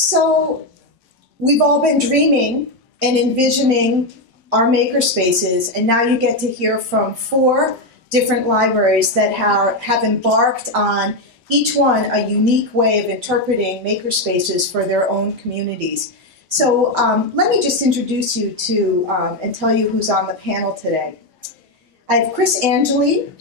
So we've all been dreaming and envisioning our makerspaces, and now you get to hear from 4 different libraries that have embarked on each one a unique way of interpreting makerspaces for their own communities. So let me just introduce you to and tell you who's on the panel today. I have Angeli,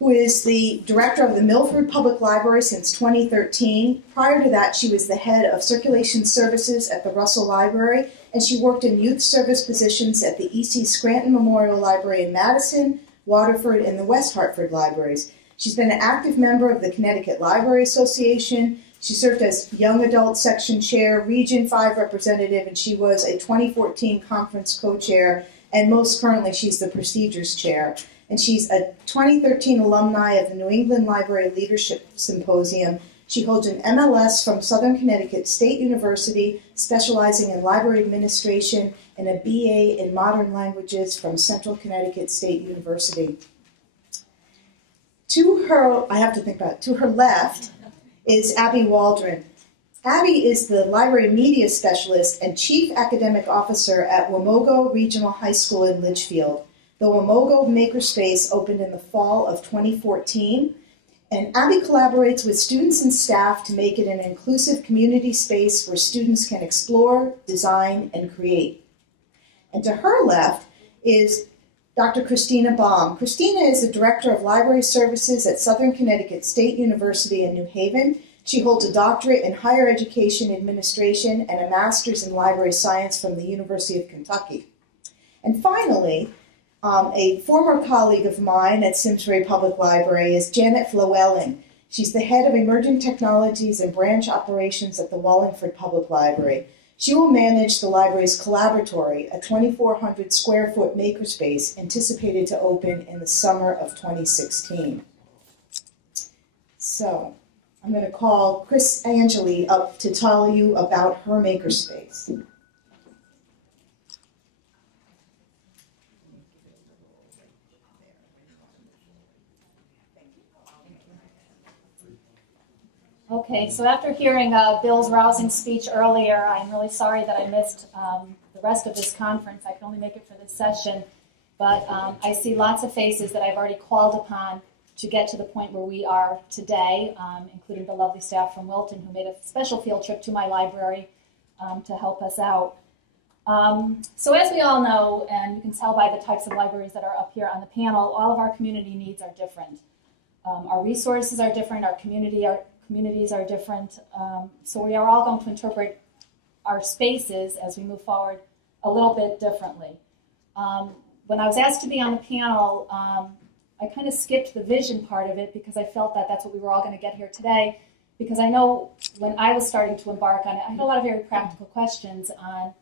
who is the director of the Milford Public Library since 2013. Prior to that, she was the head of circulation services at the Russell Library, and she worked in youth service positions at the E.C. Scranton Memorial Library in Madison, Waterford, and the West Hartford Libraries. She's been an active member of the Connecticut Library Association. She served as Young Adult Section Chair, Region 5 Representative, and she was a 2014 Conference Co-Chair, and most currently she's the Procedures Chair. And she's a 2013 alumni of the New England Library Leadership Symposium. She holds an MLS from Southern Connecticut State University, specializing in library administration, and a BA in modern languages from Central Connecticut State University. To her left is Abbe Waldron. Abbe is the library media specialist and chief academic officer at Wamogo Regional High School in Litchfield. The Wamogo Makerspace opened in the fall of 2014, and Abbe collaborates with students and staff to make it an inclusive community space where students can explore, design, and create. And to her left is Dr. Christina Baum. Christina is the Director of Library Services at Southern Connecticut State University in New Haven. She holds a doctorate in higher education administration and a master's in library science from the University of Kentucky. And finally, a former colleague of mine at Simsbury Public Library is Janet Flewelling. She's the head of emerging technologies and branch operations at the Wallingford Public Library. She will manage the library's Collaboratory, a 2,400 square foot makerspace anticipated to open in the summer of 2016. So I'm going to call Angeli up to tell you about her makerspace. Okay, so after hearing Bill's rousing speech earlier, I'm really sorry that I missed the rest of this conference. I can only make it for this session, but I see lots of faces that I've already called upon to get to the point where we are today, including the lovely staff from Wilton who made a special field trip to my library to help us out. So as we all know, and you can tell by the types of libraries that are up here on the panel, all of our community needs are different. Our resources are different, our communities are different, so we are all going to interpret our spaces as we move forward a little bit differently. When I was asked to be on the panel, I kind of skipped the vision part of it because I felt that that's what we were all going to get here today, because I know when I was starting to embark on it, I had a lot of very practical questions on,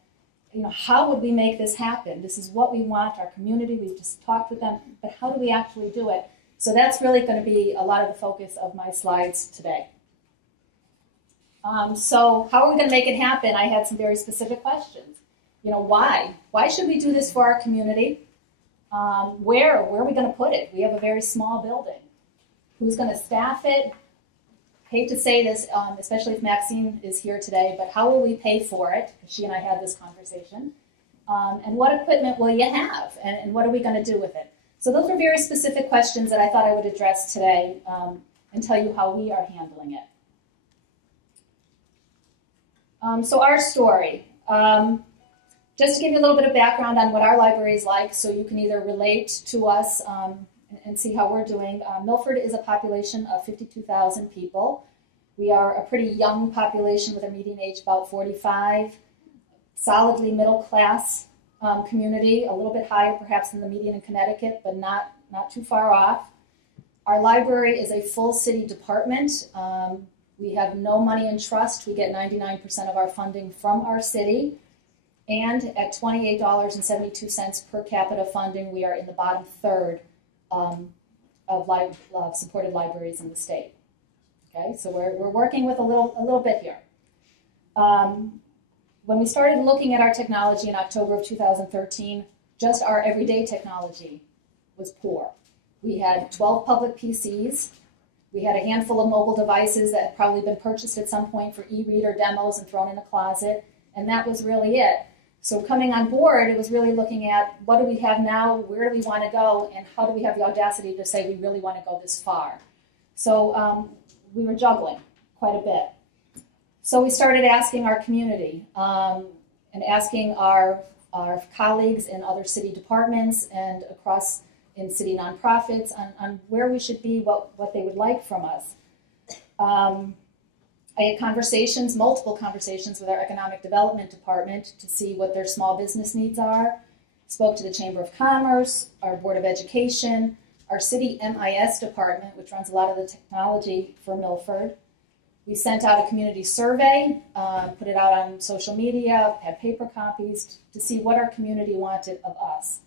how would we make this happen? This is what we want, our community, we've just talked with them, but how do we actually do it? So that's really going to be a lot of the focus of my slides today. So how are we going to make it happen? I had some very specific questions. Why? Why should we do this for our community? Where are we going to put it? We have a very small building. Who's going to staff it? Hate to say this, especially if Maxine is here today, but how will we pay for it? She and I had this conversation. And what equipment will you have? And what are we going to do with it? So those are very specific questions that I thought I would address today and tell you how we are handling it. So our story. Just to give you a little bit of background on what our library is like, so you can either relate to us and see how we're doing. Milford is a population of 52,000 people. We are a pretty young population with a median age about 45, solidly middle class community, a little bit higher perhaps than the median in Connecticut, but not too far off. Our library is a full city department. We have no money in trust. We get 99% of our funding from our city. And at $28.72 per capita funding, we are in the bottom third of supported libraries in the state. Okay, so we're working with a little bit here. When we started looking at our technology in October of 2013, just our everyday technology was poor. We had 12 public PCs. We had a handful of mobile devices that had probably been purchased at some point for e-reader demos and thrown in a closet, and that was really it. So coming on board, it was really looking at what do we have now, where do we want to go, and how do we have the audacity to say we really want to go this far. So we were juggling quite a bit. So we started asking our community and asking our colleagues in other city departments and across in city nonprofits on where we should be, what they would like from us. I had conversations, multiple conversations with our economic development department to see what their small business needs are. Spoke to the Chamber of Commerce, our Board of Education, our city MIS department, which runs a lot of the technology for Milford. We sent out a community survey, put it out on social media, had paper copies to see what our community wanted of us.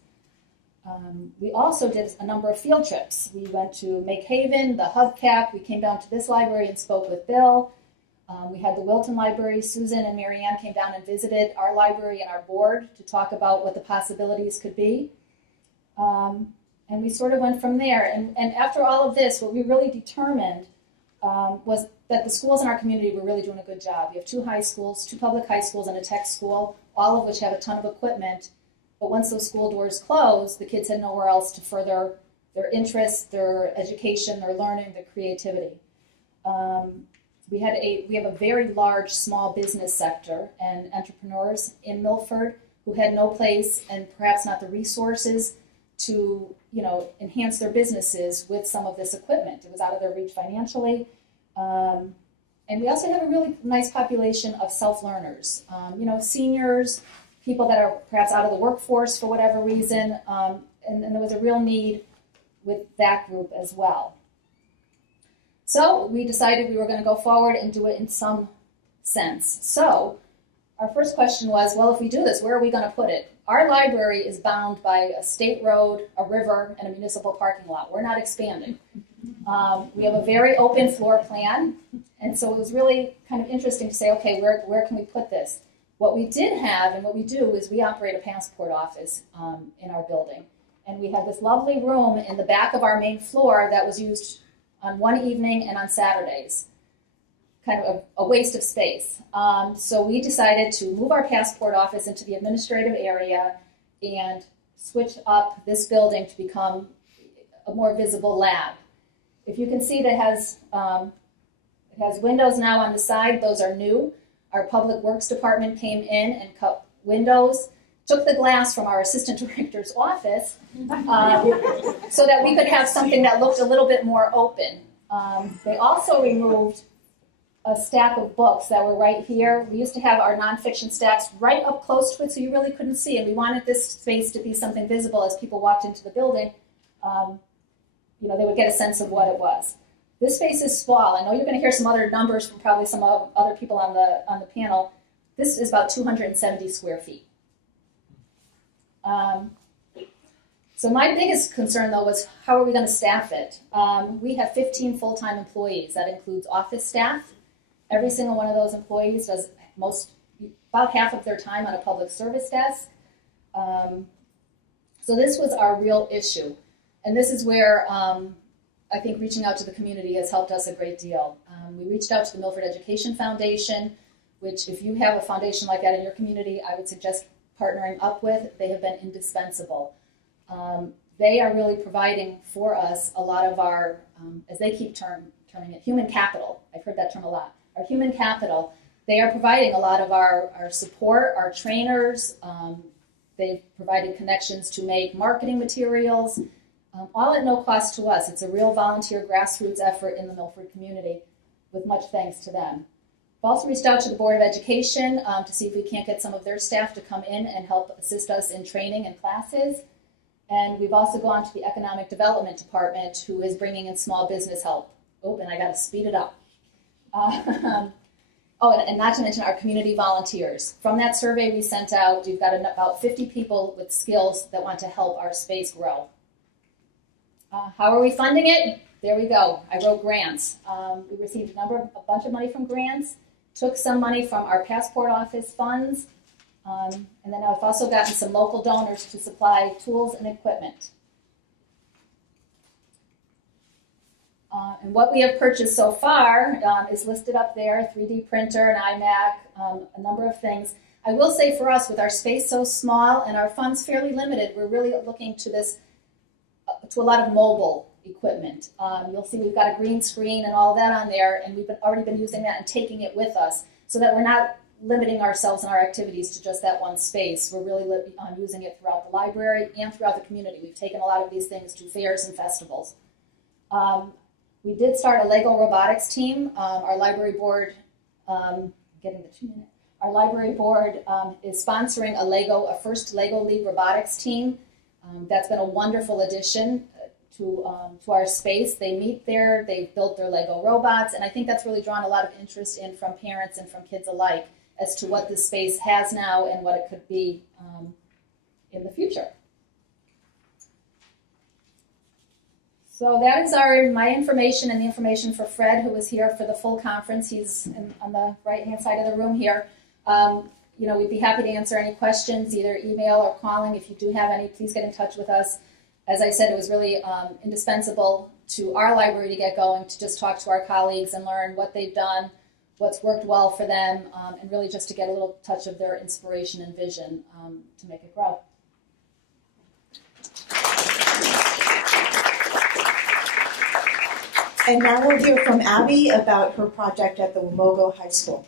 We also did a number of field trips. We went to Make Haven, the Hubcap. We came down to this library and spoke with Bill. We had the Wilton Library. Susan and Marianne came down and visited our library and our board to talk about what the possibilities could be. And we sort of went from there. And after all of this, what we really determined was that the schools in our community were really doing a good job. We have 2 high schools, 2 public high schools and a tech school, all of which have a ton of equipment. But once those school doors closed, the kids had nowhere else to further their interests, their education, their learning, their creativity. We have a very large small business sector and entrepreneurs in Milford who had no place and perhaps not the resources to, enhance their businesses with some of this equipment. It was out of their reach financially. And we also have a really nice population of self-learners, seniors, people that are perhaps out of the workforce for whatever reason, and there was a real need with that group as well. So we decided we were going to go forward and do it in some sense. So our first question was, well, if we do this, where are we going to put it? Our library is bound by a state road, a river, and a municipal parking lot. We're not expanding. We have a very open floor plan, and so it was really kind of interesting to say, okay, where can we put this? What we did have and what we do is we operate a passport office in our building. And we had this lovely room in the back of our main floor that was used on one evening and on Saturdays. Kind of a waste of space. So we decided to move our passport office into the administrative area and switch up this building to become a more visible lab. If you can see that it has windows now on the side, those are new. Our Public Works Department came in and cut windows, took the glass from our assistant director's office so that we could have something that looked a little bit more open. They also removed a stack of books that were right here. We used to have our nonfiction stacks right up close to it so you really couldn't see, and we wanted this space to be something visible as people walked into the building. They would get a sense of what it was. This space is small. I know you're going to hear some other numbers from probably some other people on the panel. This is about 270 square feet. So my biggest concern, though, was how are we going to staff it? We have 15 full-time employees. That includes office staff. Every single one of those employees does about half of their time on a public service desk. So this was our real issue. And this is where I think reaching out to the community has helped us a great deal. We reached out to the Milford Education Foundation, which if you have a foundation like that in your community, I would suggest partnering up with. They have been indispensable. They are really providing for us a lot of our, as they keep terming it, human capital. I've heard that term a lot. Our human capital. They are providing a lot of our support, our trainers. They've provided connections to make marketing materials, all at no cost to us. It's a real volunteer grassroots effort in the Milford community, with much thanks to them. We've also reached out to the Board of Education to see if we can't get some of their staff to come in and help assist us in training and classes. And we've also gone to the Economic Development Department, who is bringing in small business help. Oh, and I got to speed it up. And not to mention our community volunteers. From that survey we sent out, we've got about 50 people with skills that want to help our space grow. How are we funding it? There we go. I wrote grants. We received a bunch of money from grants, took some money from our passport office funds, and then I've also gotten some local donors to supply tools and equipment. And what we have purchased so far is listed up there: 3D printer, an iMac, a number of things. I will say for us, with our space so small and our funds fairly limited, we're really looking to this, to a lot of mobile equipment. You'll see we've got a green screen and all of that on there, and we've already been using that and taking it with us so that we're not limiting ourselves and our activities to just that one space. We're really using it throughout the library and throughout the community. We've taken a lot of these things to fairs and festivals. We did start a Lego robotics team. Our library board, getting the 2 minute. Our library board is sponsoring a first Lego League robotics team. That's been a wonderful addition to our space. They meet there, they've built their Lego robots, and I think that's really drawn a lot of interest in from parents and from kids alike as to what this space has now and what it could be in the future. So that is my information and the information for Fred, who was here for the full conference. He's on the right-hand side of the room here. We'd be happy to answer any questions, either email or calling. If you do have any, please get in touch with us. As I said, it was really indispensable to our library to get going, to just talk to our colleagues and learn what they've done, what's worked well for them, and really just to get a little touch of their inspiration and vision to make it grow. And now we'll hear from Abbe about her project at the Wamogo High School.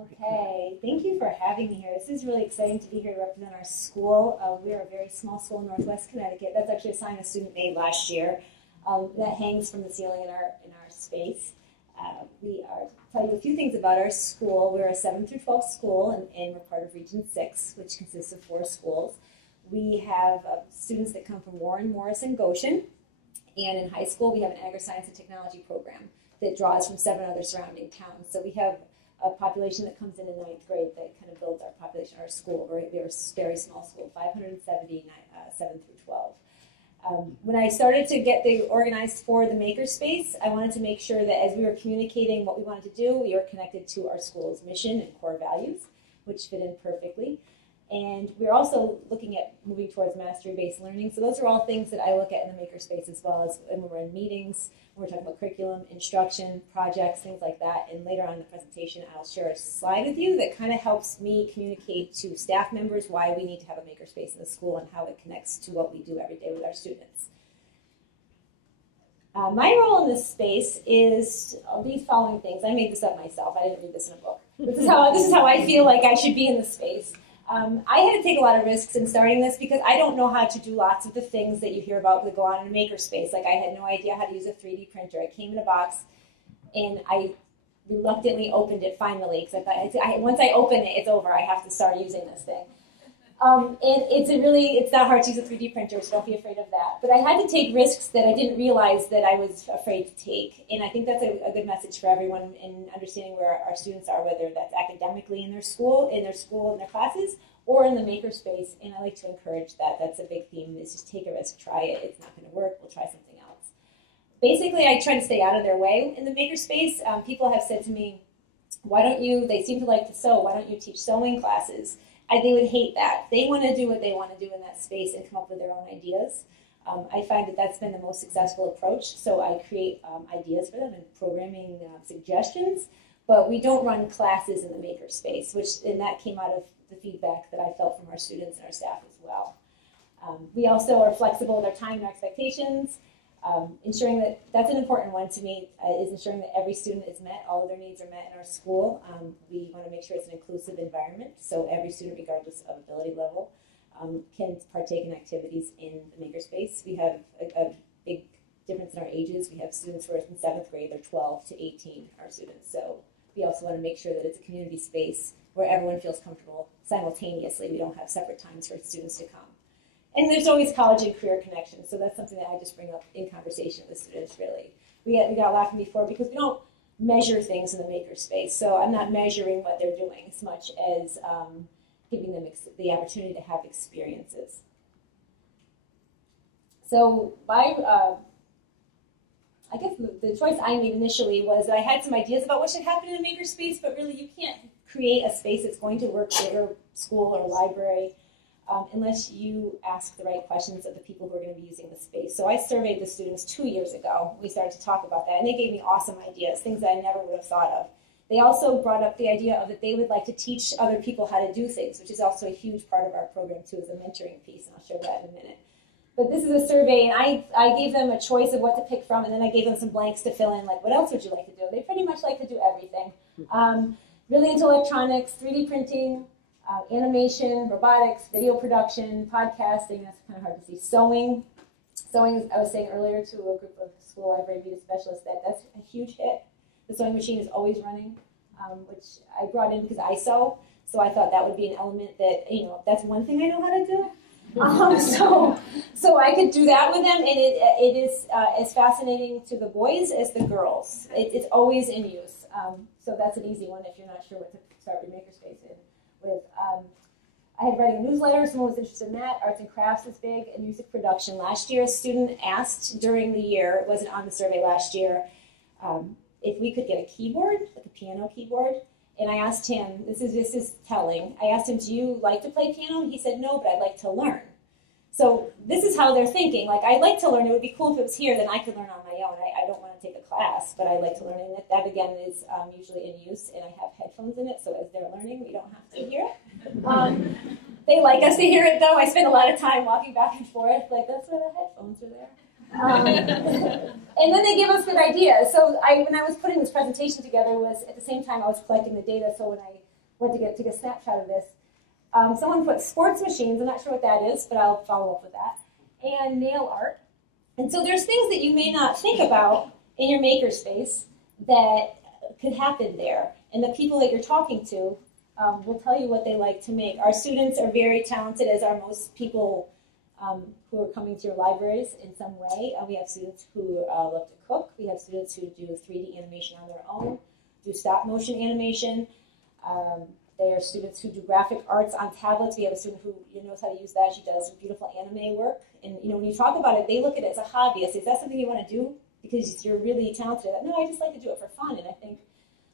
Okay, thank you for having me here. This is really exciting to be here to represent our school. We are a very small school in Northwest Connecticut. That's actually a sign a student made last year that hangs from the ceiling in our space. We are tell you a few things about our school. We're a 7 through 12 school, and we're part of Region 6, which consists of 4 schools. We have students that come from Warren, Morris, and Goshen. And in high school, we have an agri-science and technology program that draws from 7 other surrounding towns. So we have a population that comes in 9th grade that kind of builds our population, our school. We're a very small school, 570, 7 through 12. When I started to get organized for the MakerSpace, I wanted to make sure that as we were communicating what we wanted to do, we were connected to our school's mission and core values, which fit in perfectly. And we're also looking at moving towards mastery-based learning. So those are all things that I look at in the MakerSpace, as well as when we're in meetings, when we're talking about curriculum, instruction, projects, things like that. And later on in the presentation, I'll share a slide with you that kind of helps me communicate to staff members why we need to have a MakerSpace in the school and how it connects to what we do every day with our students. My role in this space is these following things. I made this up myself. I didn't read this in a book. This is how I feel like I should be in the space. I had to take a lot of risks in starting this because I don't know how to do lots of the things that you hear about that go on in a MakerSpace. Like, I had no idea how to use a 3D printer. It came in a box, and I reluctantly opened it finally because I thought, once I open it, it's over. I have to start using this thing. And it's not hard to use a 3D printer, so don't be afraid of that. But I had to take risks that I didn't realize that I was afraid to take. And I think that's a good message for everyone in understanding where our students are, whether that's academically in their school, in their classes, or in the MakerSpace. And I like to encourage that. That's a big theme, is just take a risk, try it. It's not going to work, we'll try something else. Basically, I try to stay out of their way in the MakerSpace. People have said to me, they seem to like to sew, why don't you teach sewing classes? They would hate that. They want to do what they want to do in that space and come up with their own ideas. I find that that's been the most successful approach. So I create ideas for them and programming suggestions, but we don't run classes in the MakerSpace, and that came out of the feedback that I felt from our students and our staff as well. We also are flexible with our time and our expectations. Ensuring that's an important one to me, is ensuring that every student is met, all of their needs are met in our school. We want to make sure it's an inclusive environment, so every student, regardless of ability level, can partake in activities in the MakerSpace. We have a big difference in our ages. We have students who are in 7th grade, they're 12 to 18, our students. So we also want to make sure that it's a community space where everyone feels comfortable simultaneously. We don't have separate times for students to come. And there's always college and career connections, so that's something that I just bring up in conversation with students, really. We got laughing before because we don't measure things in the MakerSpace, so I'm not measuring what they're doing as much as giving them the opportunity to have experiences. So I guess the choice I made initially was that I had some ideas about what should happen in a MakerSpace, but really you can't create a space that's going to work for your school or library. unless you ask the right questions of the people who are going to be using the space. So I surveyed the students 2 years ago. We started to talk about that, and they gave me awesome ideas, things that I never would have thought of. They also brought up the idea of that they would like to teach other people how to do things, which is also a huge part of our program, too, is a mentoring piece, and I'll share that in a minute. But this is a survey, and I gave them a choice of what to pick from, and then I gave them some blanks to fill in, like, what else would you like to do? They pretty much like to do everything. Really into electronics, 3D printing, animation, robotics, video production, podcasting, that's kind of hard to see, sewing. Sewing, as I was saying earlier to a group of school library media specialists, that's a huge hit. The sewing machine is always running, which I brought in because I sew, so I thought that would be an element that, that's one thing I know how to do. So I could do that with them, and it is as fascinating to the boys as the girls. It's always in use, so that's an easy one if you're not sure what to start your makerspace in with. I had writing a newsletter, someone was interested in that. Arts and crafts is big, and music production. Last year, a student asked during the year, it wasn't on the survey last year, if we could get a keyboard, like a piano keyboard. And I asked him, this is telling, I asked him, do you like to play piano? He said, no, but I'd like to learn. So this is how they're thinking. Like, I'd like to learn. It would be cool if it was here, then I could learn on my own. I don't want to take a class, but I like to learn. And that again, is usually in use, and I have headphones in it, so as they're learning, we don't have to hear it. They like us to hear it, though. I spend a lot of time walking back and forth, like, that's why the headphones are there. And then they give us good ideas. So when I was putting this presentation together, was at the same time I was collecting the data. So when I went to take a snapshot of this, someone put sports machines. I'm not sure what that is, but I'll follow up with that. And nail art. And so there's things that you may not think about in your makerspace that could happen there. And the people that you're talking to will tell you what they like to make. Our students are very talented, as are most people who are coming to your libraries in some way. We have students who love to cook. We have students who do 3D animation on their own, do stop motion animation. There are students who do graphic arts on tablets. We have a student who knows how to use that. She does beautiful anime work. And when you talk about it, they look at it as a hobby. I say, is that something you want to do because you're really talented at that? No, I just like to do it for fun. And I think,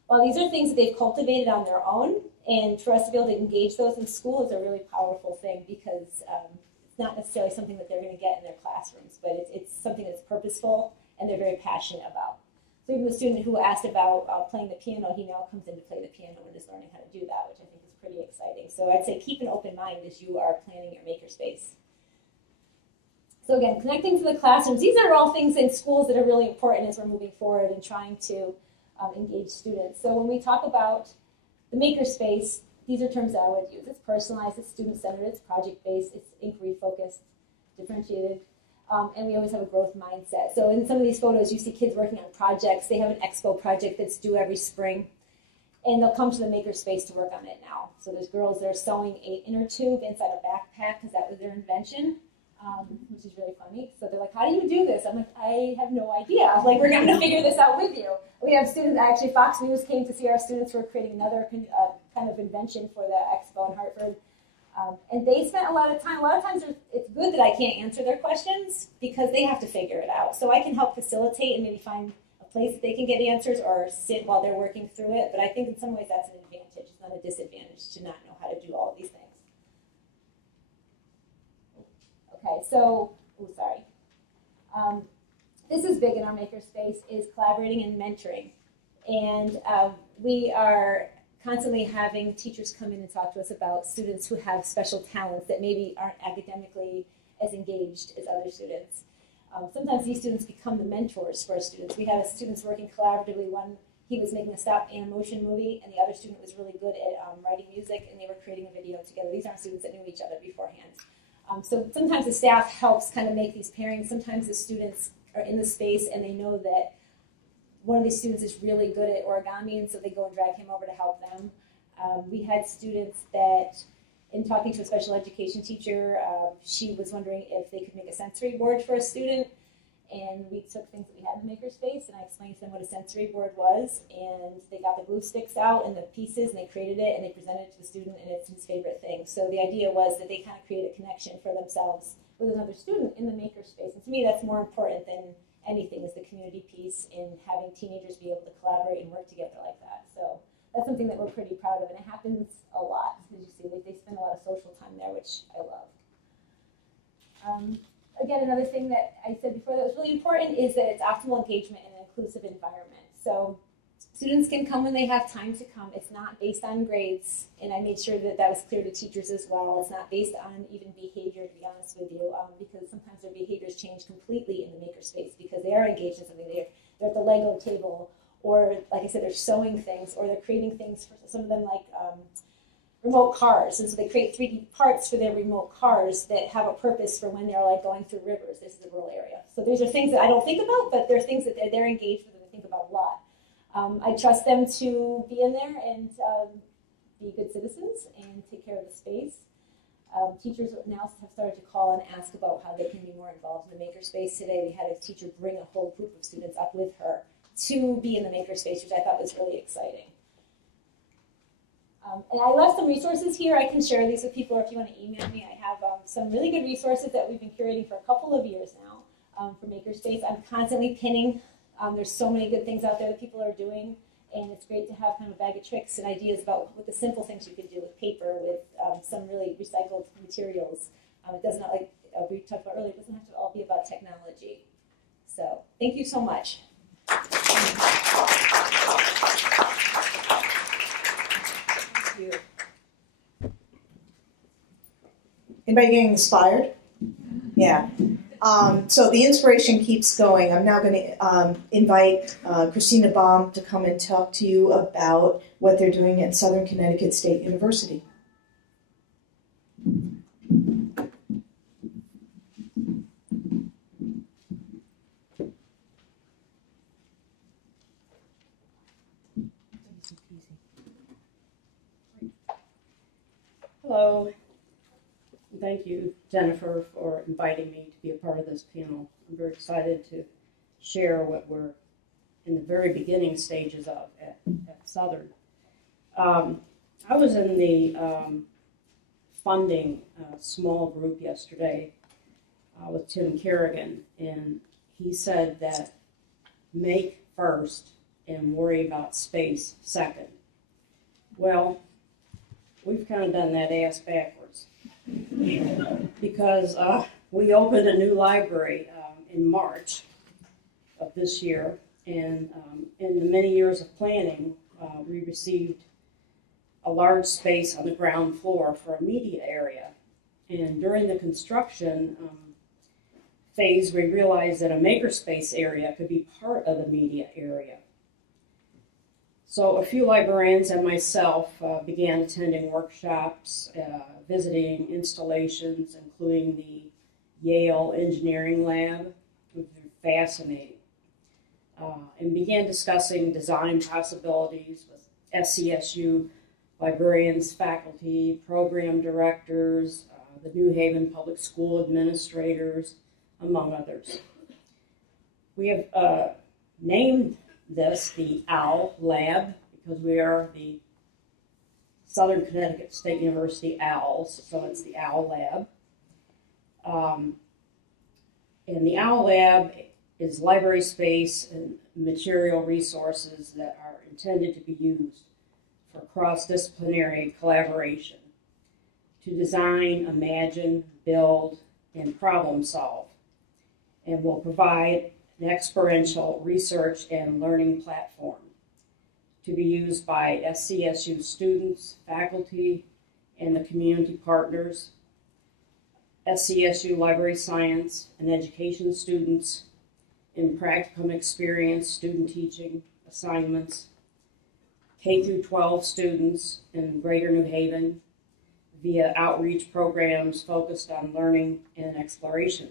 well, these are things that they've cultivated on their own. And for us to be able to engage those in school is a really powerful thing, because it's not necessarily something that they're going to get in their classrooms, but it's something that's purposeful and they're very passionate about. So even the student who asked about playing the piano, he now comes in to play the piano and is learning how to do that, which I think is pretty exciting. So I'd say keep an open mind as you are planning your makerspace. So again, connecting to the classrooms. These are all things in schools that are really important as we're moving forward and trying to engage students. So when we talk about the makerspace, these are terms that I would use. It's personalized, it's student-centered, it's project-based, it's inquiry-focused, differentiated, and we always have a growth mindset. So in some of these photos, you see kids working on projects. They have an expo project that's due every spring, and they'll come to the makerspace to work on it now. So there's girls that are sewing an inner tube inside a backpack because that was their invention, which is really funny. So they're like, how do you do this? I'm like, I have no idea. Like, we're going to figure this out with you. We have students, actually Fox News came to see our students who are creating another kind of invention for the expo in Hartford. And they spent a lot of time. A lot of times it's good that I can't answer their questions because they have to figure it out. So I can help facilitate and maybe find a place that they can get answers or sit while they're working through it. But I think in some ways that's an advantage. It's not a disadvantage to not know how to do all of these things. Okay, so, this is big in our makerspace, is collaborating and mentoring. And we are constantly having teachers come in and talk to us about students who have special talents that maybe aren't academically as engaged as other students. Sometimes these students become the mentors for our students. We have students working collaboratively. One, he was making a stop animation movie, and the other student was really good at writing music, and they were creating a video together. These aren't students that knew each other beforehand. So sometimes the staff helps kind of make these pairings. Sometimes the students are in the space and they know that one of these students is really good at origami, and so they go and drag him over to help them. We had students that, in talking to a special education teacher, she was wondering if they could make a sensory board for a student. And we took things that we had in MakerSpace, and I explained to them what a sensory board was, and they got the glue sticks out and the pieces, and they created it, and they presented it to the student, and it's his favorite thing. So the idea was that they kind of create a connection for themselves with another student in the MakerSpace. And to me, that's more important than anything, is the community piece in having teenagers be able to collaborate and work together like that. So that's something that we're pretty proud of, and it happens a lot. As you see, they spend a lot of social time there, which I love. Again, another thing that I said before that was really important is that it's optimal engagement in an inclusive environment. So students can come when they have time to come. It's not based on grades, and I made sure that that was clear to teachers as well. It's not based on even behavior, to be honest with you, because sometimes their behaviors change completely in the makerspace because they are engaged in something. They're at the Lego table, or like I said, they're sewing things, or they're creating things for some of them like remote cars. And so they create 3D parts for their remote cars that have a purpose for when they're like going through rivers. This is a rural area. So these are things that I don't think about, but they're things that they're engaged with and they think about a lot. I trust them to be in there and be good citizens and take care of the space. Teachers now have started to call and ask about how they can be more involved in the makerspace. Today we had a teacher bring a whole group of students up with her to be in the makerspace, which I thought was really exciting. And I left some resources here. I can share these with people, or if you want to email me, I have some really good resources that we've been curating for a couple of years now for Makerspace. I'm constantly pinning. There's so many good things out there that people are doing, and it's great to have kind of a bag of tricks and ideas about what the simple things you can do with paper, with some really recycled materials. It does not, like we talked about earlier, it doesn't have to all be about technology. So thank you so much. You. Anybody getting inspired? Yeah. So the inspiration keeps going. I'm now going to invite Christina Baum to come and talk to you about what they're doing at Southern Connecticut State University. Hello. Thank you, Jennifer, for inviting me to be a part of this panel. I'm very excited to share what we're in the very beginning stages of at Southern. I was in the funding small group yesterday with Tim Kerrigan, and he said that make first and worry about space second. Well, we've kind of done that ass backwards because we opened a new library in March of this year, and in the many years of planning, we received a large space on the ground floor for a media area. And during the construction phase, we realized that a makerspace area could be part of the media area. So a few librarians and myself began attending workshops, visiting installations, including the Yale Engineering Lab, which was fascinating, and began discussing design possibilities with SCSU librarians, faculty, program directors, the New Haven Public School administrators, among others. We have named this the OWL Lab because we are the Southern Connecticut State University OWLs, so it's the OWL Lab. And the OWL Lab is library space and material resources that are intended to be used for cross-disciplinary collaboration to design, imagine, build, and problem solve, and will provide an experiential research and learning platform to be used by SCSU students, faculty, and the community partners, SCSU library science and education students in practicum experience, student teaching assignments, K-12 students in Greater New Haven via outreach programs focused on learning and exploration.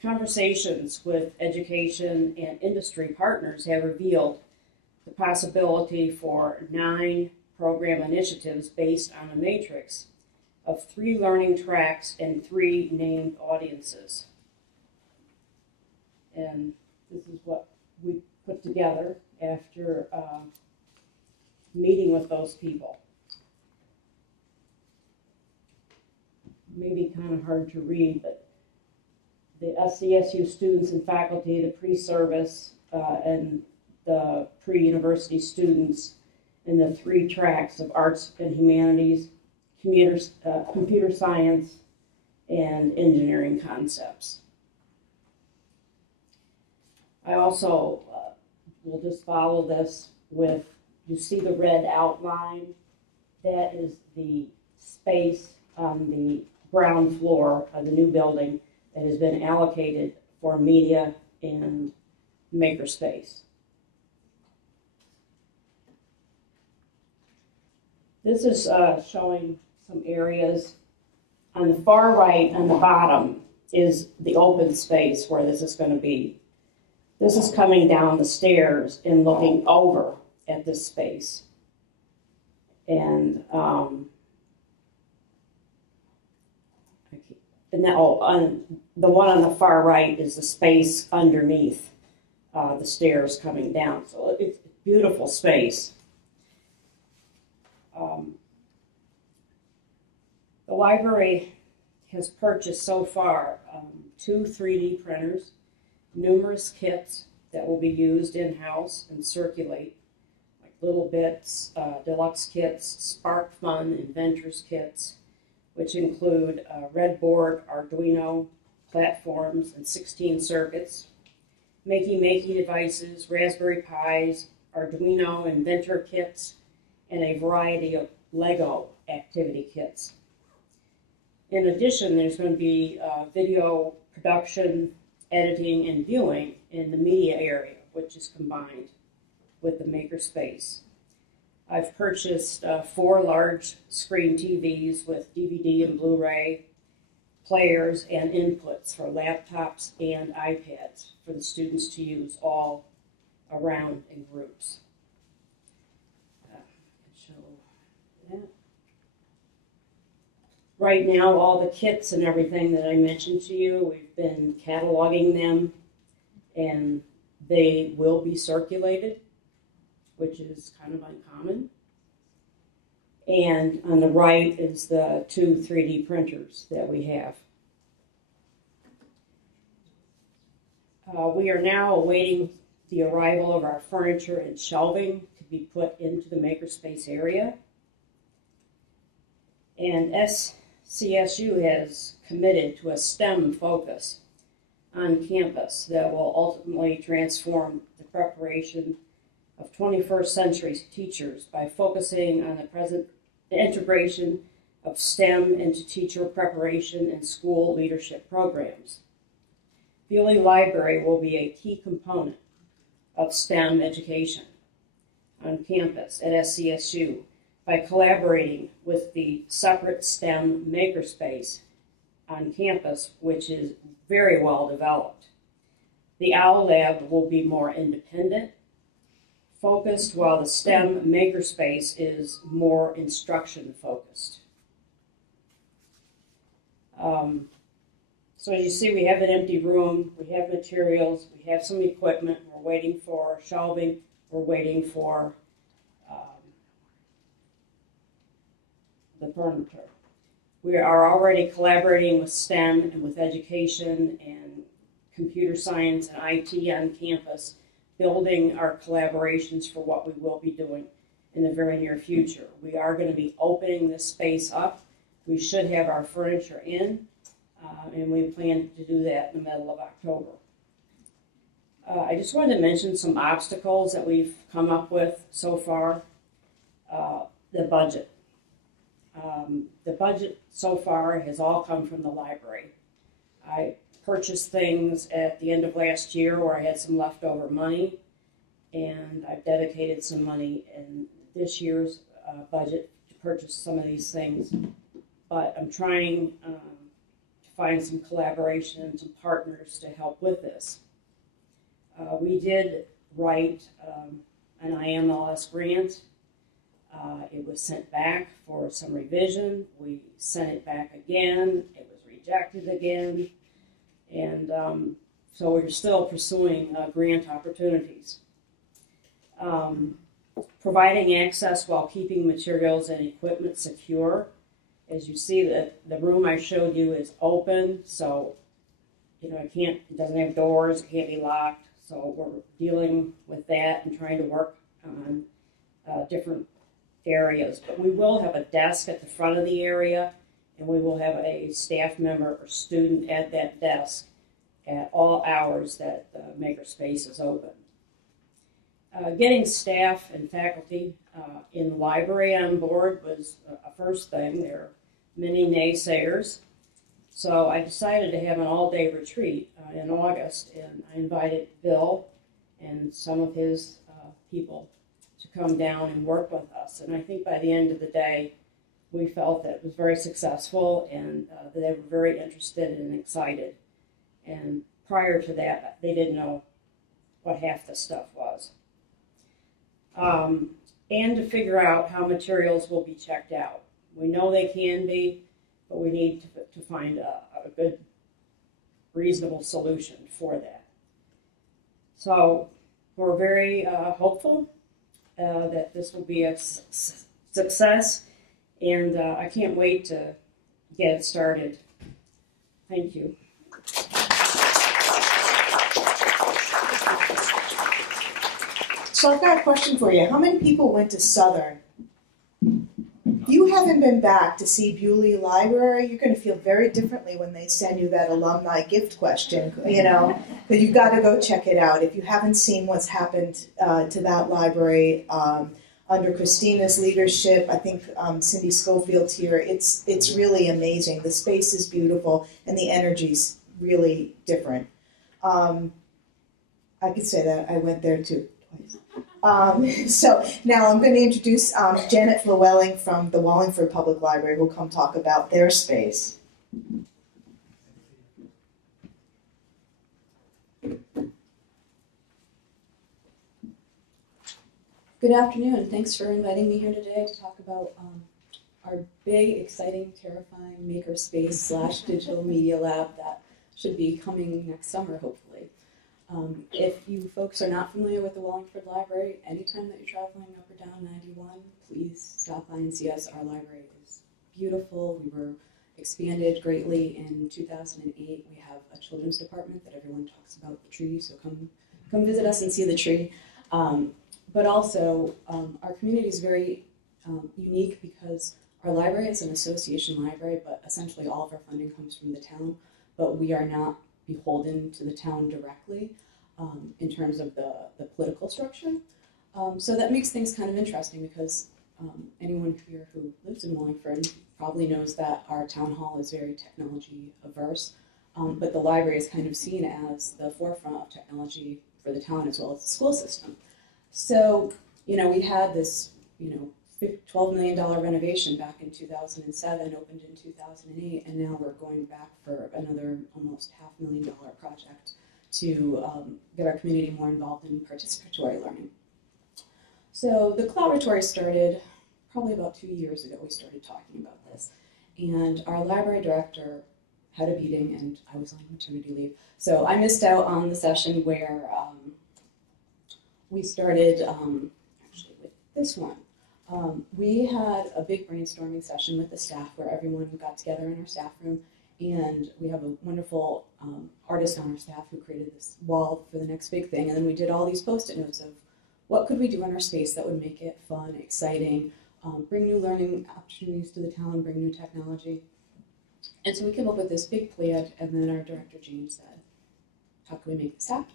Conversations with education and industry partners have revealed the possibility for 9 program initiatives based on a matrix of 3 learning tracks and 3 named audiences. And this is what we put together after meeting with those people. Maybe kind of hard to read, but the SCSU students and faculty, the pre-service and the pre-university students in the 3 tracks of arts and humanities, computer science, and engineering concepts. I also will just follow this with, you see the red outline? That is the space on the ground floor of the new building that has been allocated for media and MakerSpace. This is showing some areas. On the far right, on the bottom, is the open space where this is going to be. This is coming down the stairs and looking over at this space. And now, the one on the far right is the space underneath the stairs coming down. So it's a beautiful space. The library has purchased so far 2 3D printers, numerous kits that will be used in-house and circulate, like Little Bits, deluxe kits, Spark Fun, Inventors kits, which include Redboard, Arduino platforms, and 16 circuits, Makey devices, Raspberry Pis, Arduino Inventor kits, and a variety of Lego activity kits. In addition, there's going to be video production, editing, and viewing in the media area, which is combined with the MakerSpace. I've purchased 4 large screen TVs with DVD and Blu-ray players and inputs for laptops and iPads for the students to use all around in groups. Show that. Right now, all the kits and everything that I mentioned to you, we've been cataloging them, and they will be circulated, which is kind of uncommon. And on the right is the 2 3D printers that we have. We are now awaiting the arrival of our furniture and shelving to be put into the MakerSpace area. And CSU has committed to a STEM focus on campus that will ultimately transform the preparation of 21st century teachers by focusing on the integration of STEM into teacher preparation and school leadership programs. Flewelling Library will be a key component of STEM education on campus at SCSU by collaborating with the separate STEM MakerSpace on campus, which is very well developed. The OWL Lab will be more independent, focused, while the STEM MakerSpace is more instruction focused. So as you see, we have an empty room, we have materials, we have some equipment, we're waiting for shelving, we're waiting for the furniture. We are already collaborating with STEM and with education and computer science and IT on campus, building our collaborations for what we will be doing in the very near future. We are going to be opening this space up. We should have our furniture in, and we plan to do that in the middle of October. I just wanted to mention some obstacles that we've come up with so far. The budget. The budget so far has all come from the library. I purchased things at the end of last year where I had some leftover money, and I've dedicated some money in this year's budget to purchase some of these things. But I'm trying to find some collaboration and some partners to help with this. We did write an IMLS grant. It was sent back for some revision. We sent it back again. It was rejected again. And so we're still pursuing grant opportunities. Providing access while keeping materials and equipment secure. As you see, the room I showed you is open, so it doesn't have doors, it can't be locked. So we're dealing with that and trying to work on different areas, but we will have a desk at the front of the area, and we will have a staff member or student at that desk at all hours that the MakerSpace is open. Getting staff and faculty in the library on board was a first thing. There are many naysayers. So I decided to have an all-day retreat in August, and I invited Bill and some of his people to come down and work with us. And I think by the end of the day, we felt that it was very successful and that they were very interested and excited. And prior to that, they didn't know what half the stuff was. And to figure out how materials will be checked out. We know they can be, but we need to find a good, reasonable solution for that. So we're very hopeful that this will be a success, and I can't wait to get it started. Thank you. So I've got a question for you. How many people went to Southern? If you haven't been back to see Bewley Library, you're going to feel very differently when they send you that alumni gift question, you know, but you've got to go check it out. If you haven't seen what's happened to that library under Christina's leadership, I think Cindy Schofield's here, it's really amazing. The space is beautiful and the energy's really different. I could say that. I went there too. So now I'm going to introduce Janet Flewelling from the Wallingford Public Library, who will come talk about their space. Good afternoon. Thanks for inviting me here today to talk about our big, exciting, terrifying MakerSpace / digital media lab that should be coming next summer, hopefully. If you folks are not familiar with the Wallingford Library, anytime that you're traveling up or down 91, please stop by and see us. Our library is beautiful. We were expanded greatly in 2008. We have a children's department that everyone talks about the tree, so come visit us and see the tree. But also, our community is very unique because our library is an association library, but essentially all of our funding comes from the town, but we are not beholden to the town directly in terms of the political structure. So that makes things kind of interesting because anyone here who lives in Wallingford probably knows that our town hall is very technology averse, but the library is kind of seen as the forefront of technology for the town as well as the school system. So, you know, we had this, $12 million renovation back in 2007, opened in 2008, and now we're going back for another almost $500,000 project to get our community more involved in participatory learning. So the collaboratory started probably about 2 years ago. We started talking about this, and our library director had a meeting, and I was on maternity leave, so I missed out on the session where we started actually with this one. We had a big brainstorming session with the staff where everyone got together in our staff room, and we have a wonderful artist on our staff who created this wall for the next big thing, and then we did all these post-it notes of what could we do in our space that would make it fun, exciting, bring new learning opportunities to the town, bring new technology. And so we came up with this big plan, and then our director, James, said, how can we make this happen?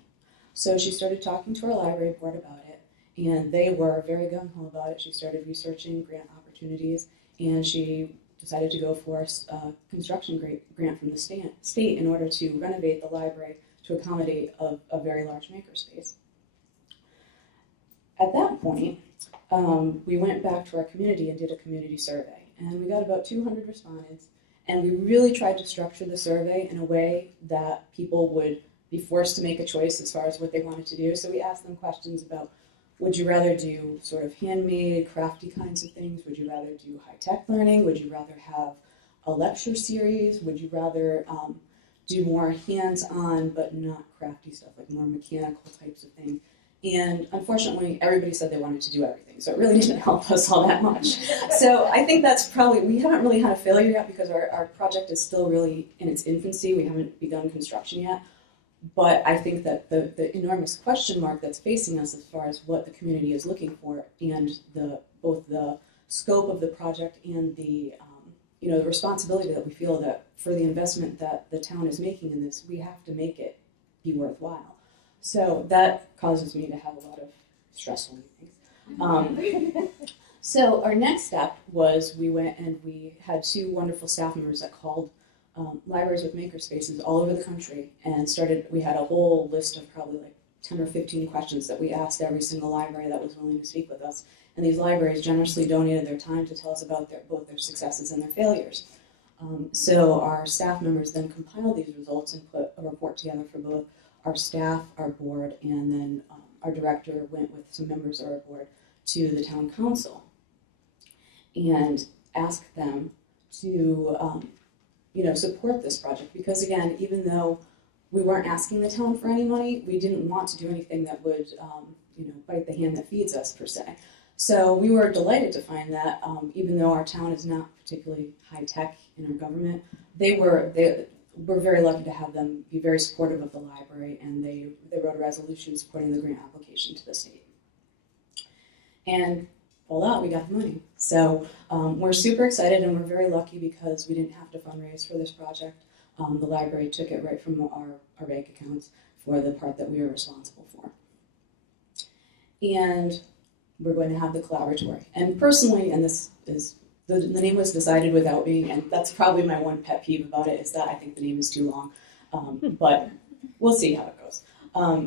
So she started talking to our library board about it, and they were very gung-ho about it. She started researching grant opportunities, and she decided to go for a construction grant from the state in order to renovate the library to accommodate a very large makerspace. At that point, we went back to our community and did a community survey, and we got about 200 respondents, and we really tried to structure the survey in a way that people would be forced to make a choice as far as what they wanted to do. So we asked them questions about, would you rather do sort of handmade, crafty kinds of things? Would you rather do high-tech learning? Would you rather have a lecture series? Would you rather do more hands-on but not crafty stuff, like more mechanical types of things? And unfortunately, everybody said they wanted to do everything, so it really didn't help us all that much. So I think that's probably, we haven't really had a failure yet because our project is still really in its infancy. We haven't begun construction yet. But I think that the enormous question mark that's facing us as far as what the community is looking for and both the scope of the project and the the responsibility that we feel that for the investment that the town is making in this, we have to make it be worthwhile. So that causes me to have a lot of stressful meetings. So our next step was we went and we had 2 wonderful staff members that called libraries with makerspaces all over the country and we had a whole list of probably like 10 or 15 questions that we asked every single library that was willing to speak with us. And these libraries generously donated their time to tell us about both their successes and their failures. So our staff members then compiled these results and put a report together for both our staff, our board, and then our director went with some members of our board to the town council and asked them to support this project. Because again, even though we weren't asking the town for any money, we didn't want to do anything that would bite the hand that feeds us, per se. So we were delighted to find that even though our town is not particularly high-tech in our government, we're very lucky to have them be very supportive of the library, and they wrote a resolution supporting the grant application to the state. And voila, we got the money. So we're super excited, and we're very lucky because we didn't have to fundraise for this project. The library took it right from our bank accounts for the part that we were responsible for. And we're going to have the collaboratory. And personally, and this is, the name was decided without me, and that's probably my one pet peeve about it, is that I think the name is too long. But we'll see how it goes.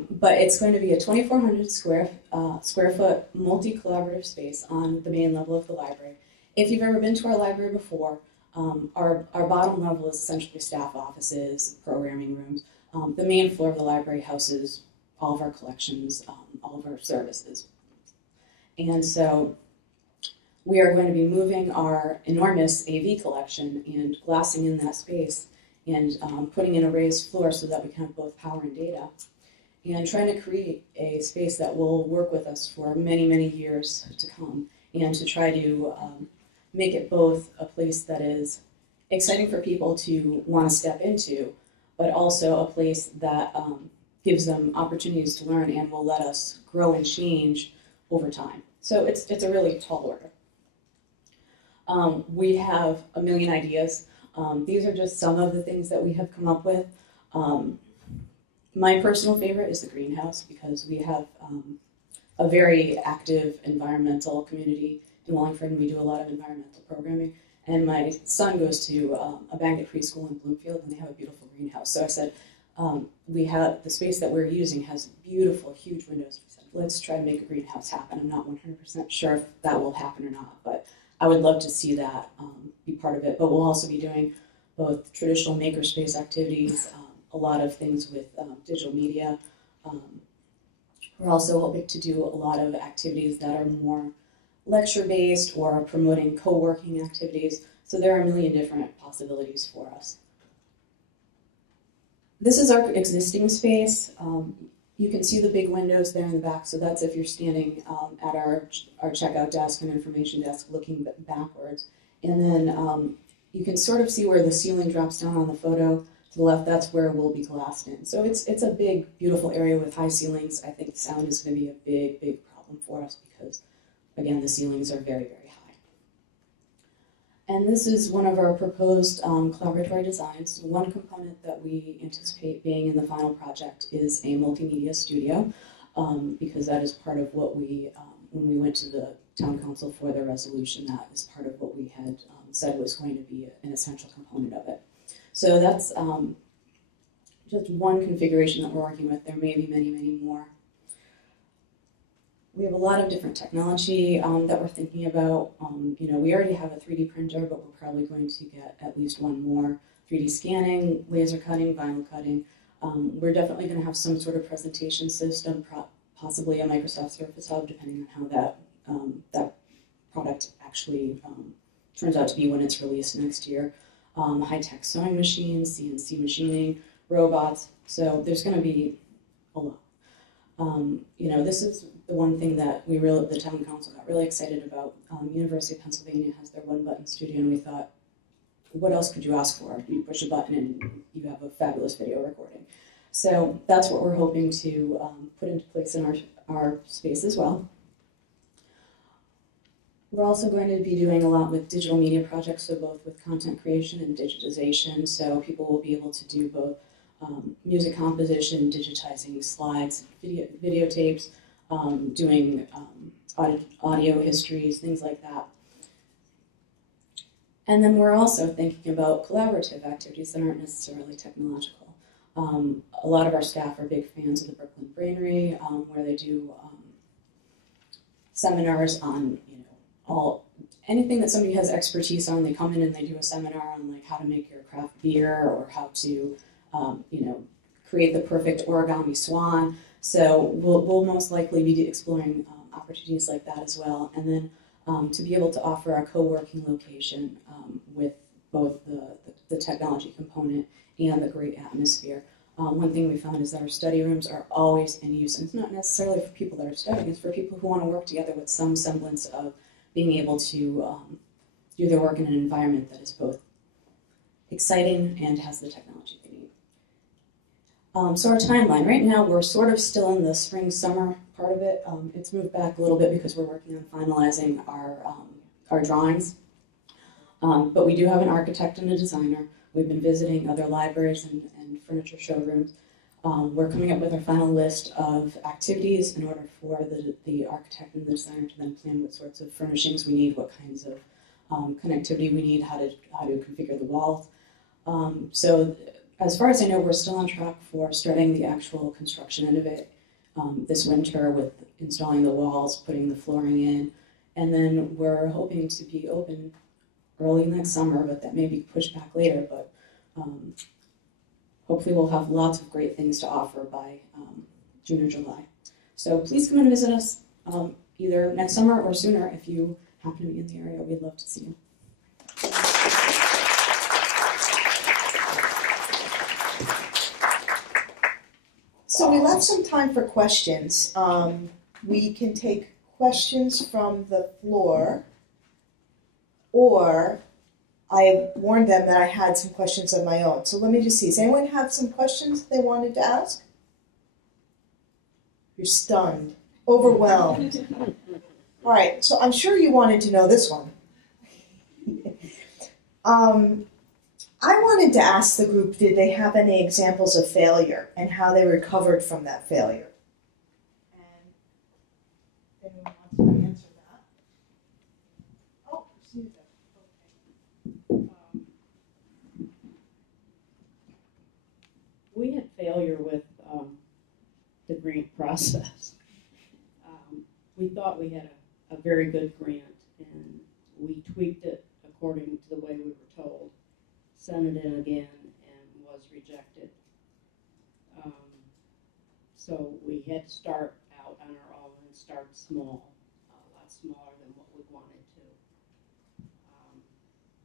But it's going to be a 2,400 square foot multi-collaborative space on the main level of the library. If you've ever been to our library before, our bottom level is essentially staff offices, programming rooms. The main floor of the library houses all of our collections, all of our services. And so we are going to be moving our enormous AV collection and glassing in that space and putting in a raised floor so that we can have both power and data, and trying to create a space that will work with us for many, many years to come, and to try to make it both a place that is exciting for people to want to step into, but also a place that gives them opportunities to learn and will let us grow and change over time. So it's a really tall order. We have a million ideas. These are just some of the things that we have come up with. My personal favorite is the greenhouse, because we have a very active environmental community in Wallingford, and we do a lot of environmental programming. And my son goes to a magnet preschool in Bloomfield, and they have a beautiful greenhouse. So I said, we have the space that we're using has beautiful, huge windows. We said, let's try to make a greenhouse happen. I'm not 100% sure if that will happen or not, but I would love to see that be part of it. But we'll also be doing both traditional makerspace activities, a lot of things with digital media. We're also hoping to do a lot of activities that are more lecture-based or promoting co-working activities. So there are a million different possibilities for us. This is our existing space. You can see the big windows there in the back, so that's if you're standing at our checkout desk and information desk looking backwards. And then you can sort of see where the ceiling drops down on the photo. To the left, that's where we'll be glassed in. So it's a big, beautiful area with high ceilings. I think sound is going to be a big, big problem for us because, again, the ceilings are very, very high. And this is one of our proposed collaboratory designs. One component that we anticipate being in the final project is a multimedia studio, because that is part of what we, when we went to the town council for the resolution, that is part of what we had said was going to be an essential component of it. So that's just one configuration that we're working with. There may be many, many more. We have a lot of different technology that we're thinking about. We already have a 3D printer, but we're probably going to get at least one more. 3D scanning, laser cutting, vinyl cutting. We're definitely going to have some sort of presentation system, possibly a Microsoft Surface Hub, depending on how that product actually turns out to be when it's released next year. High-tech sewing machines, CNC machining, robots. So there's going to be a lot. This is the one thing that the town council got really excited about. University of Pennsylvania has their one-button studio, and we thought, what else could you ask for? You push a button and you have a fabulous video recording. So that's what we're hoping to put into place in our space as well. We're also going to be doing a lot with digital media projects, so both with content creation and digitization. So people will be able to do both music composition, digitizing slides, videotapes, doing audio histories, things like that. And then we're also thinking about collaborative activities that aren't necessarily technological. A lot of our staff are big fans of the Brooklyn Brainery, where they do seminars on, anything that somebody has expertise on. They come in and they do a seminar on like how to make your craft beer or how to, create the perfect origami swan. So we'll most likely be exploring opportunities like that as well. And then to be able to offer a co-working location with both the technology component and the great atmosphere. One thing we found is that our study rooms are always in use, and it's not necessarily for people that are studying, it's for people who want to work together with some semblance of being able to do their work in an environment that is both exciting and has the technology they need. So our timeline, right now we're sort of still in the spring-summer part of it. It's moved back a little bit because we're working on finalizing our drawings. But we do have an architect and a designer. We've been visiting other libraries and furniture showrooms. We're coming up with our final list of activities in order for the architect and the designer to then plan what sorts of furnishings we need, what kinds of connectivity we need, how to configure the walls. So as far as I know, we're still on track for starting the actual construction end of it this winter with installing the walls, putting the flooring in, and then we're hoping to be open early next summer, but that may be pushed back later. But hopefully we'll have lots of great things to offer by June or July. So please come and visit us either next summer or sooner if you happen to be in the area. We'd love to see you. So we left some time for questions. We can take questions from the floor, or I warned them that I had some questions of my own. So let me just see. Does anyone have some questions they wanted to ask? You're stunned, overwhelmed. All right, so I'm sure you wanted to know this one. I wanted to ask the group, did they have any examples of failure and how they recovered from that failure? And anyone wants to answer that? Oh, Christina. We had failure with the grant process. We thought we had a very good grant, and we tweaked it according to the way we were told, sent it in again, and was rejected. So we had to start out on our own and start small, a lot smaller than what we wanted to.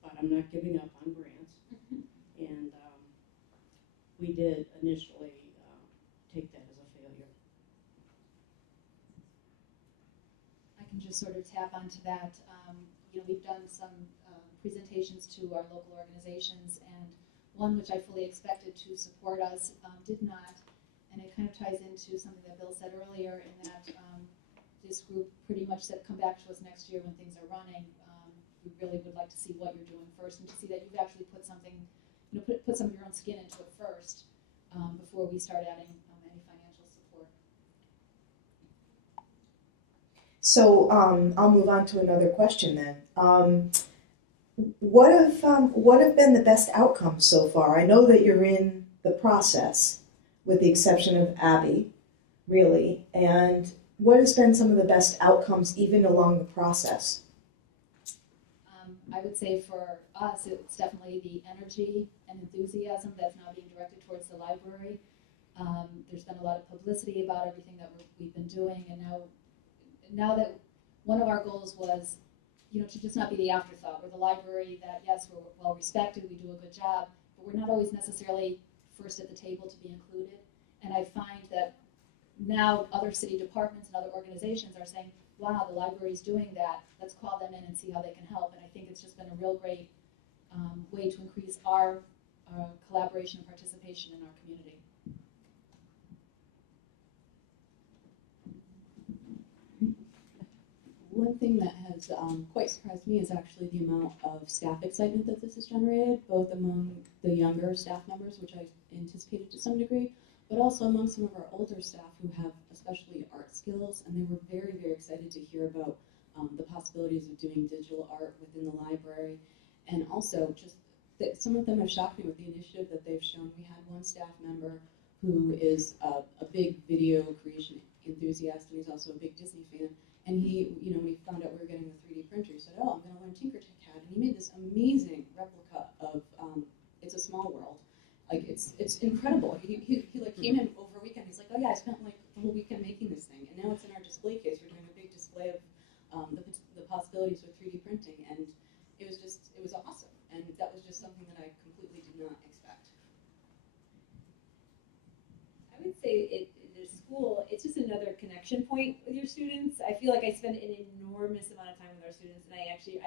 But I'm not giving up on grants, and we did initially take that as a failure. I can just sort of tap onto that. We've done some presentations to our local organizations, and one which I fully expected to support us did not. And it kind of ties into something that Bill said earlier, in that this group pretty much said, come back to us next year when things are running. We really would like to see what you're doing first, and to see that you've actually put something, put some of your own skin into it first before we start adding any financial support. So I'll move on to another question then. What have been the best outcomes so far? I know that you're in the process, with the exception of Abbe, really. And what has been some of the best outcomes even along the process? I would say for us, it's definitely the energy and enthusiasm that's now being directed towards the library. There's been a lot of publicity about everything that we've been doing, and now that one of our goals was, to just not be the afterthought. We're the library that, yes, we're well respected, we do a good job, but we're not always necessarily first at the table to be included. And I find that now other city departments and other organizations are saying, wow, the library's doing that, let's call them in and see how they can help. And I think it's just been a real great way to increase our collaboration and participation in our community. One thing that has quite surprised me is actually the amount of staff excitement that this has generated, both among the younger staff members, which I anticipated to some degree, but also among some of our older staff who have especially art skills, and they were very, very excited to hear about the possibilities of doing digital art within the library, and also just that some of them have shocked me with the initiative that they've shown. We had one staff member who is a big video creation enthusiast, and he's also a big Disney fan. And he, when he found out we were getting the 3D printer, he said, "Oh, I'm going to learn Tinkercad." And he made this amazing replica of It's a Small World. Like it's incredible. He like came in over a weekend. He's like, "Oh yeah, I spent like the whole weekend making this thing, and now it's in our display case. We're doing a big display of the possibilities with 3D printing." And it was awesome. And that was just something that I completely did not expect. I would say the school, it's just another connection point with your students. I feel like I spend an enormous amount of time with our students, and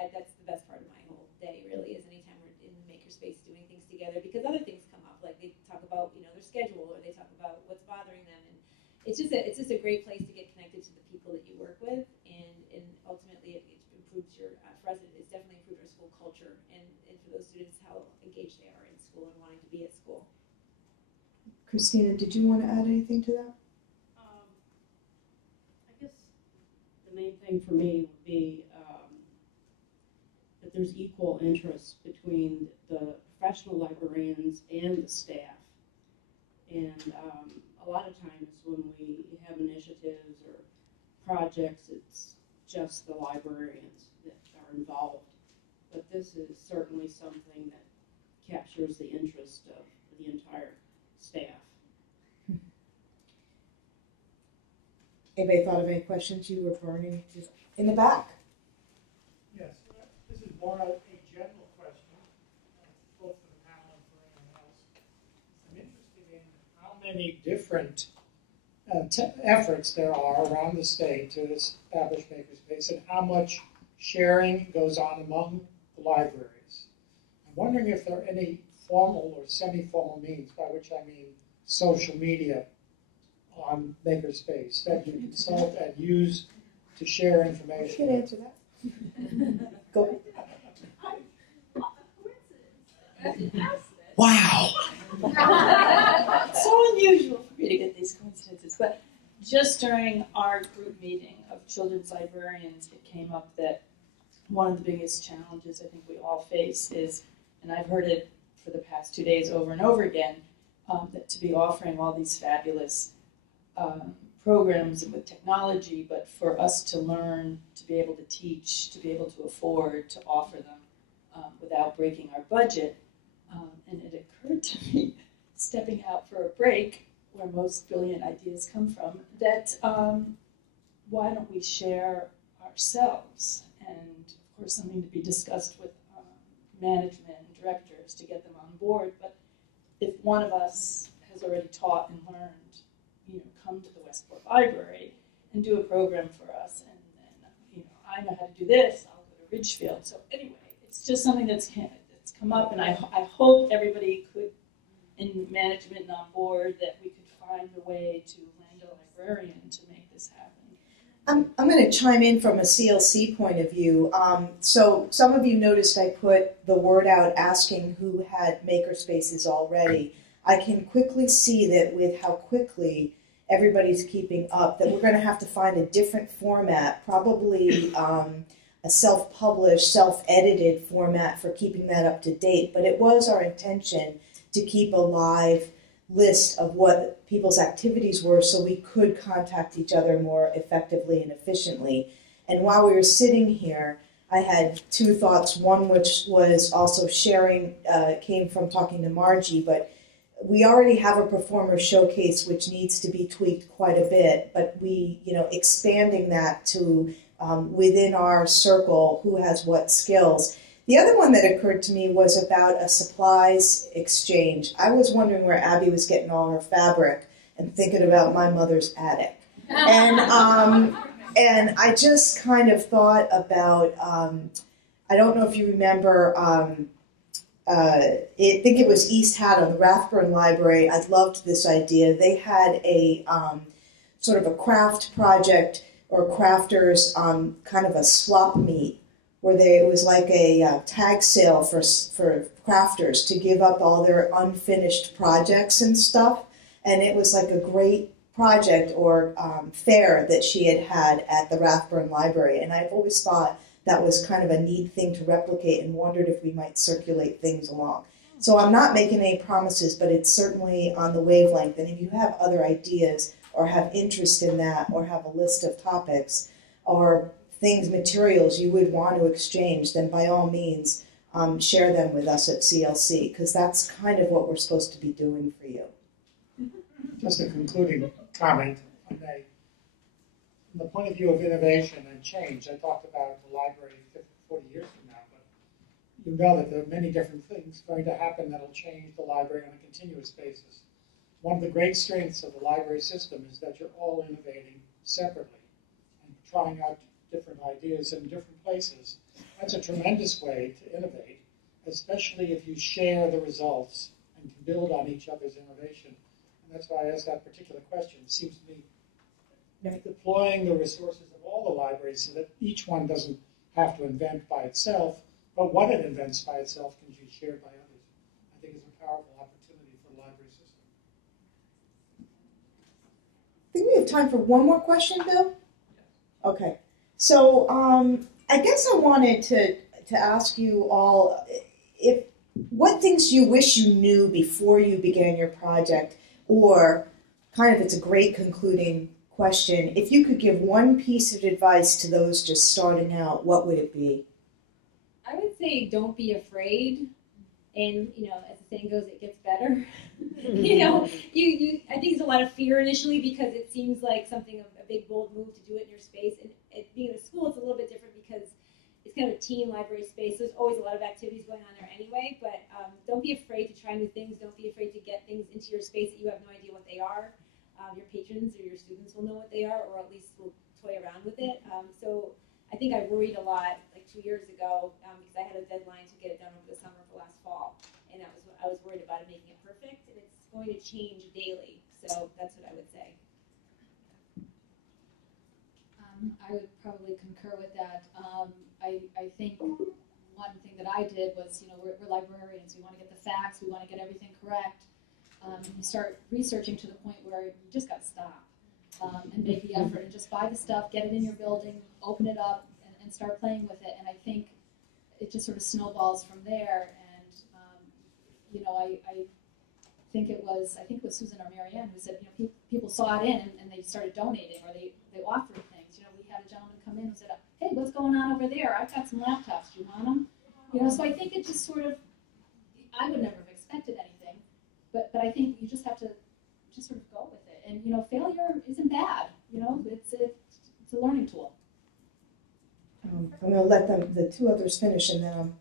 that's the best part of my whole day, really, is anytime we're in the makerspace doing things together, because other things come up, like they talk about, their schedule, or they talk about what's bothering them, and it's just a great place to get connected to the people that you work with, and ultimately it improves for us, it's definitely improved our school culture, and for those students, how engaged they are in school and wanting to be at school. Christina, did you want to add anything to that? I guess the main thing for me would be that there's equal interest between the professional librarians and the staff. And a lot of times when we have initiatives or projects, it's just the librarians that are involved. But this is certainly something that captures the interest of the entire staff. Anybody thought of any questions you were burning in the back? Yes, this is more a general question, both for the panel and for anyone else. I'm interested in how many different efforts there are around the state to establish MakerSpace, and how much sharing goes on among the libraries. I'm wondering if there are any formal or semi-formal means, by which I mean social media, on MakerSpace that you consult and use to share information. I can answer that. Go ahead. Wow. So unusual for me to get these coincidences, but just during our group meeting of children's librarians, it came up that one of the biggest challenges I think we all face is, and I've heard it for the past 2 days over and over again, that to be offering all these fabulous programs and with technology, but for us to learn, to be able to teach, to be able to afford to offer them without breaking our budget. And it occurred to me, stepping out for a break, where most brilliant ideas come from, that why don't we share ourselves? And of course, something to be discussed with management and directors to get them on board. But if one of us has already taught and learned, come to the Westport Library and do a program for us, and then, I know how to do this, I'll go to Ridgefield. So anyway, it's just something that's come up, and I hope everybody could, in management and on board, that we could find a way to land a librarian to make this happen. I'm going to chime in from a CLC point of view. So some of you noticed I put the word out asking who had makerspaces already. I can quickly see that with how quickly everybody's keeping up, that we're going to have to find a different format, probably a self-published, self-edited format for keeping that up to date. But it was our intention to keep a live list of what people's activities were so we could contact each other more effectively and efficiently. And while we were sitting here, I had two thoughts. One, which was also sharing, came from talking to Margie, but we already have a performer showcase which needs to be tweaked quite a bit, but we, expanding that to within our circle, who has what skills. The other one that occurred to me was about a supplies exchange. I was wondering where Abby was getting all her fabric and thinking about my mother's attic. And I just kind of thought about, I don't know if you remember, I think it was East Haddam, on the Rathburn Library. I loved this idea. They had a sort of a craft project or crafters kind of a swap meet where it was like a tag sale for crafters to give up all their unfinished projects and stuff. And it was like a great project or fair that she had at the Rathburn Library. And I've always thought that was kind of a neat thing to replicate and wondered if we might circulate things along. So I'm not making any promises, but it's certainly on the wavelength. And if you have other ideas or have interest in that or have a list of topics or things, materials you would want to exchange, then by all means share them with us at CLC, because that's kind of what we're supposed to be doing for you. Just a concluding comment on that. From the point of view of innovation and change, I talked about the library 50, 40 years from now, but you know that there are many different things going to happen that will change the library on a continuous basis. One of the great strengths of the library system is that you're all innovating separately and trying out different ideas in different places. That's a tremendous way to innovate, especially if you share the results and can build on each other's innovation. And that's why I asked that particular question. It seems to me deploying the resources of all the libraries so that each one doesn't have to invent by itself, but what it invents by itself can be shared by others. I think it's a powerful opportunity for the library system. I think we have time for one more question, Bill. Okay. So I guess I wanted to ask you all what things you wish you knew before you began your project, or kind of, it's a great concluding question. If you could give one piece of advice to those just starting out, what would it be? I would say don't be afraid, and as the saying goes, it gets better. I think there's a lot of fear initially because it seems like something a big bold move to do it in your space, and being in a school, it's a little bit different because it's kind of a teen library space. There's always a lot of activities going on there anyway, but don't be afraid to try new things. Don't be afraid to get things into your space that you have no idea what they are. Your patrons or your students will know what they are, or at least will toy around with it. So I think I worried a lot like 2 years ago because I had a deadline to get it done over the summer for last fall, and I was worried about it making it perfect, and it's going to change daily. So that's what I would say. I would probably concur with that. I think one thing that I did was, we're librarians. We want to get the facts. We want to get everything correct. You start researching to the point where you just got to stop and make the effort and just buy the stuff, get it in your building, open it up, and start playing with it. And I think it just sort of snowballs from there. And I think it was Susan or Marianne who said, people saw it in and they started donating, or they offered things. We had a gentleman come in and said, "Hey, what's going on over there? I've got some laptops. Do you want them?" So I think it just sort of, I would never have expected anything, but I think you just have to just sort of go with it. And failure isn't bad. It's a learning tool. I'm going to let the two others finish, and then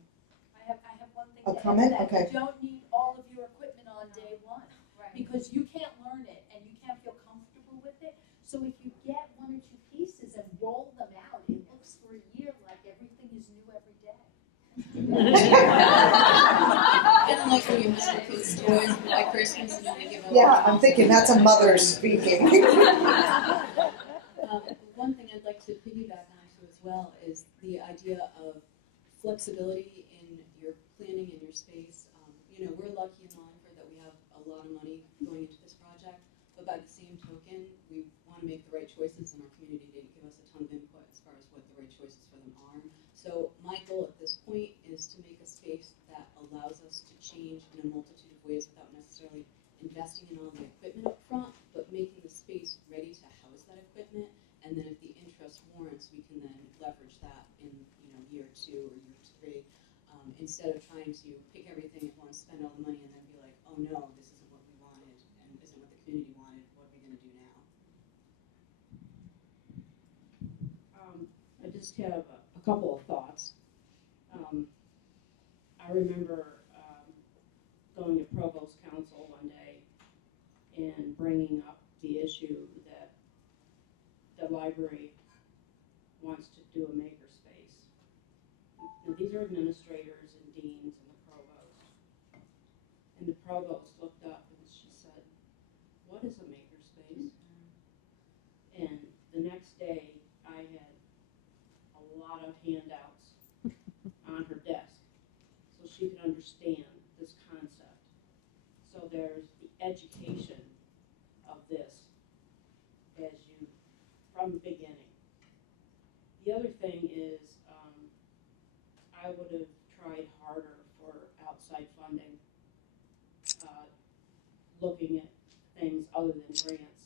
I have one thing a to comment. add to that. Okay. You don't need all of your equipment on day one, Right. because you can't learn it and you can't feel comfortable with it. So if you get one or two pieces and roll them out, it looks for a year like everything is new every day. And like when you have kids' toys by Christmas and then they give them. Yeah, I'm thinking that's a mother speaking. One thing I'd like to piggyback onto as well is the idea of flexibility in your planning in your space. We're lucky in Wallingford that we have a lot of money going into this project, but by the same token, we want to make the right choices, and our community didn't give us a ton of input as far as what the right choices for them are. So my goal at this point is to make a space that allows us to change in a multitude of ways without necessarily investing in all the equipment up front, but making the space ready to house that equipment. And then if the interest warrants, we can then leverage that in year 2 or year 3, instead of trying to pick everything at once, spend all the money, and then be like, oh no, this isn't what we wanted, and isn't what the community wanted. What are we going to do now? I just have a couple of thoughts. I remember going to Provost Council one day and bringing up the issue that the library wants to do a makerspace. Now, these are administrators and deans and the provost. And the provost looked up and she said, "What is a makerspace?" And the next day, handouts on her desk so she could understand this concept. So there's the education of this from the beginning. The other thing is I would have tried harder for outside funding, looking at things other than grants,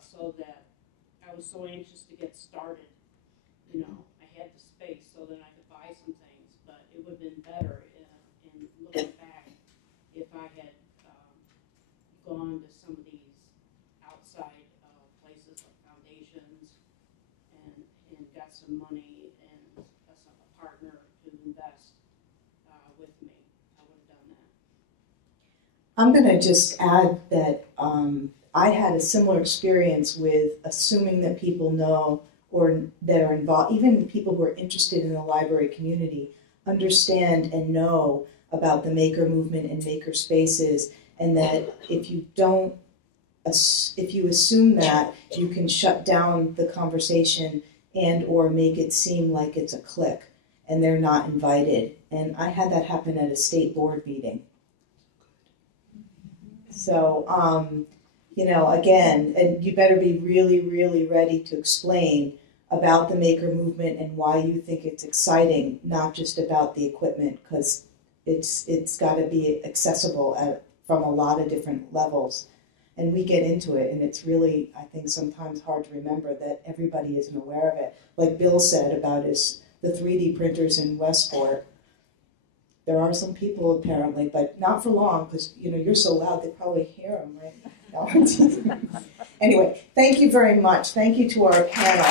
so that I was so anxious to get started. You know, I had the space so that I could buy some things, but it would have been better in looking back if I had gone to some of these outside places like foundations and got some money and a partner to invest with me. I would have done that. I'm going to just add that I had a similar experience with assuming that people know or that are involved, even people who are interested in the library community, understand and know about the maker movement and maker spaces, and that if you assume that, you can shut down the conversation and or make it seem like it's a clique and they're not invited. And I had that happen at a state board meeting. So, you know, again, and you better be really, really ready to explain about the maker movement and why you think it's exciting, not just about the equipment, because it's got to be accessible from a lot of different levels. And we get into it, and it's really, I think, sometimes hard to remember that everybody isn't aware of it. Like Bill said about the 3D printers in Westport. There are some people apparently, but not for long, because you know you're so loud they probably hear them, right? No. Anyway, thank you very much. Thank you to our panel.